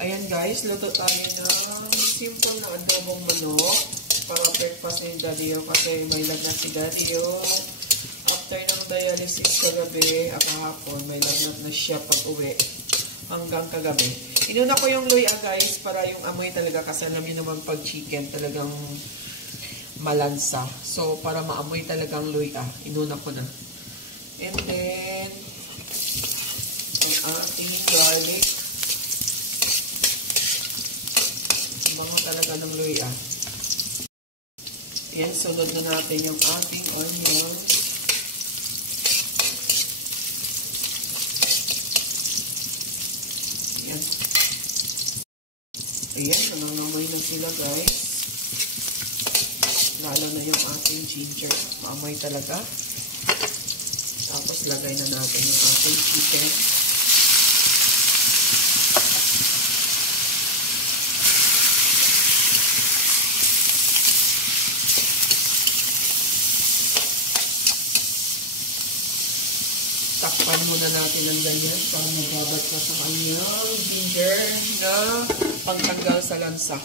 Ayan guys, luto tayo ng simple na adobong manok para breakfast ni Daddy kasi may lagnat si Daddy. After ng dialysis kagabi at kahapon, may lagnat na siya pag uwi hanggang kagabi. Inuna ko yung luya guys para yung amoy talaga kasi alam niyo naman pag chicken talagang malansa. So para maamoy talagang luya, inuna ko na. And then, ang ating garlic. Bango talaga ng luya. Yan, sunod na natin yung ating onion. Yan. Ayan, nangangamoy na sila guys. Lalo na yung ating ginger. Maamoy talaga. Tapos lagay na natin yung ating chicken. Takpan muna natin ang ganyan para mababat na sa kanyang ginger na pangtanggal sa lansa.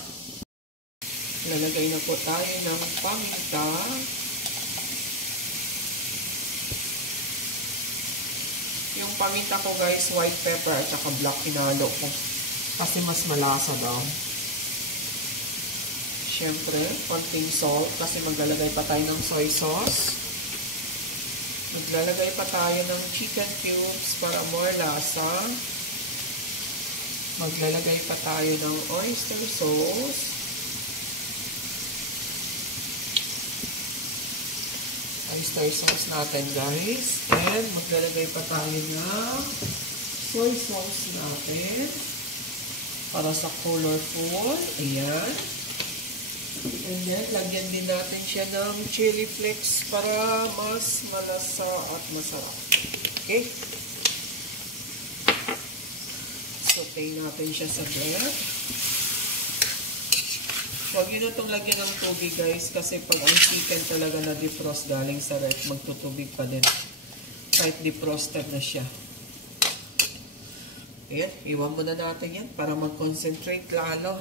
Lalagay na po tayo ng paminta. Yung paminta ko guys, white pepper at saka black pinalo ko. Kasi mas malasa daw. Siyempre, konting salt kasi maglalagay pa tayo ng soy sauce. Maglalagay pa tayo ng chicken cubes para more lasa. Maglalagay pa tayo ng oyster sauce. Oyster sauce natin guys. And maglalagay pa tayo ng soy sauce natin. Para sa colorful. Ayan. And then, lagyan din natin siya ng chili flakes para mas malasa at masarap. Okay? Saute natin siya sa bread. Huwag yun na itong lagyan ng tubig guys kasi pag ang chicken talaga na defrost galing sa ref, magtutubig pa din. Kahit defrosted na siya. Ayan, iwan muna natin yan para mag-concentrate lalo.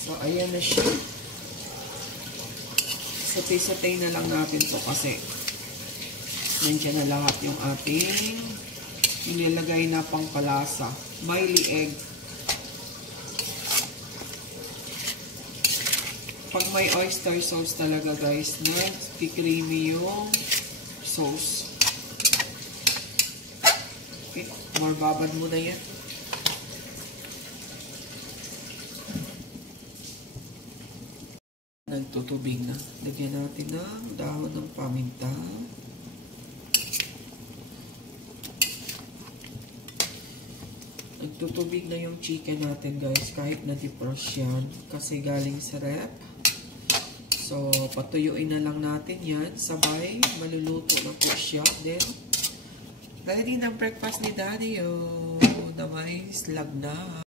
So, ayan na siya. Saute-saute na lang natin to kasi nandiyan na lahat yung ating inilagay na pangpalasa. Miley egg. Pag may oyster sauce talaga guys, creamy yung sauce. Okay, more babad muna yan. Nagtutubig na. Lagyan natin ng dahon ng paminta. Nagtutubig na yung chicken natin guys kahit na-defrost yan kasi galing sa ref. So, patuyuin na lang natin yan. Sabay, maluluto na po siya. Then, ready ng breakfast ni Daddy. Na may slag na.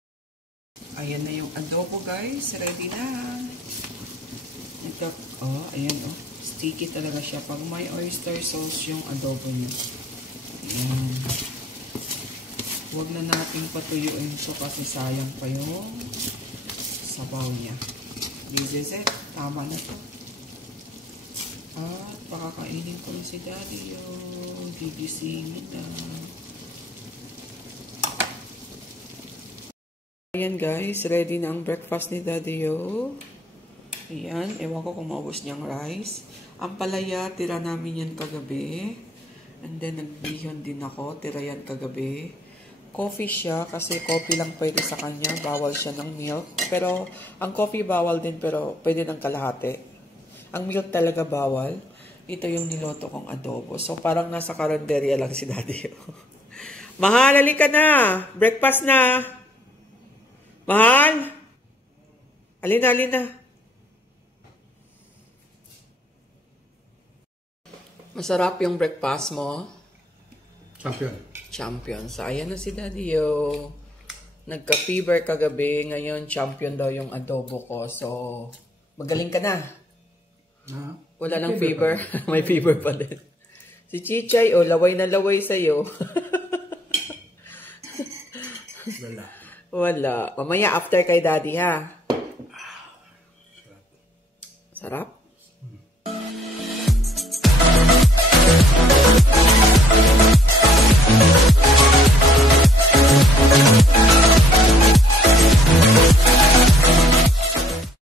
Ayan na yung adobo guys. Ready na. Ito, ayan sticky talaga siya. Pag may oyster sauce yung adobo niya. Ayan. Huwag na natin patuyuin ito kasi sayang pa yung sabaw niya. This is it. Tama na to. At pakakainin ko na si Daddy yung gigisingin na. Ayan guys, ready na ang breakfast ni Daddy Ayan, ewan ko kung maubos niyang rice. Ang palaya, tira namin yan kagabi. And then, nagbihon din ako. Tira yan kagabi. Coffee siya kasi coffee lang pwede sa kanya. Bawal siya ng milk. Pero, ang coffee bawal din pero pwede ng kalahati. Ang milk talaga bawal. Ito yung niloto kong adobo. So, parang nasa karinderya lang si Daddy. Mahal, halika na! Breakfast na! Mahal! Alina, alina. Masarap yung breakfast mo? Champion. Champion. So, ayan na si Daddy Nagka-fever kagabi. Ngayon, champion daw yung adobo ko. So, magaling ka na. Wala nang fever. May fever pa din. Si Chichay, laway na laway sa'yo. Wala. Wala. Mamaya after kay daddy ha. Sarap. Sarap?